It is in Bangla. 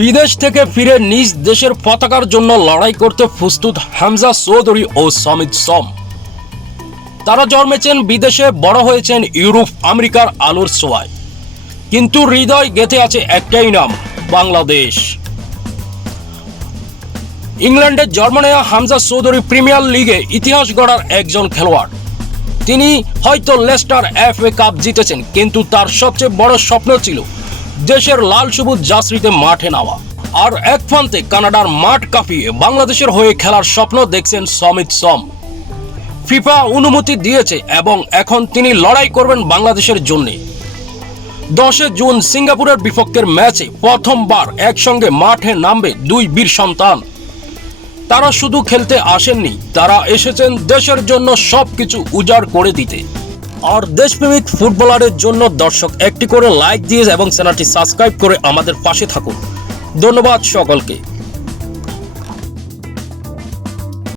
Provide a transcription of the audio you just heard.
বিদেশ থেকে ফিরে নিজ দেশের পতাকার জন্য লড়াই করতে প্রস্তুত হামজা চৌধুরী ও সমিত সম। তারা জন্মেছেন বিদেশে, বড় হয়েছেন ইউরোপ, আমেরিকার আলোর ছোঁয়ায়। কিন্তু হৃদয় গেঁথে আছে একটাই নাম, বাংলাদেশ। ইংল্যান্ডের জন্ম নেওয়া হামজা চৌধুরী প্রিমিয়ার লিগে ইতিহাস গড়ার একজন খেলোয়াড়। তিনি হয়তো লেস্টার এফ এ কাপ জিতেছেন, কিন্তু তার সবচেয়ে বড় স্বপ্ন ছিল দেশের লাল সবুজ জার্সিতে মাঠে নামা। আর এক প্রান্তে কানাডার মাঠ কাঁপিয়ে বাংলাদেশের হয়ে খেলার স্বপ্ন দেখছেন সমিত সম। ফিফা অনুমতি দিয়েছে এবং এখন তিনি লড়াই করবেন বাংলাদেশের জন্যে। দশে জুন সিঙ্গাপুরের বিপক্ষের ম্যাচে প্রথমবার একসঙ্গে মাঠে নামবে দুই বীর সন্তান। তারা শুধু খেলতে আসেননি, তারা এসেছেন দেশের জন্য সবকিছু উজাড় করে দিতে। আর দেশপ্রেমিক ফুটবলারের জন্য দর্শক একটি করে লাইক দিয়ে এবং চ্যানেলটি সাবস্ক্রাইব করে আমাদের পাশে থাকুন। ধন্যবাদ সকলকে।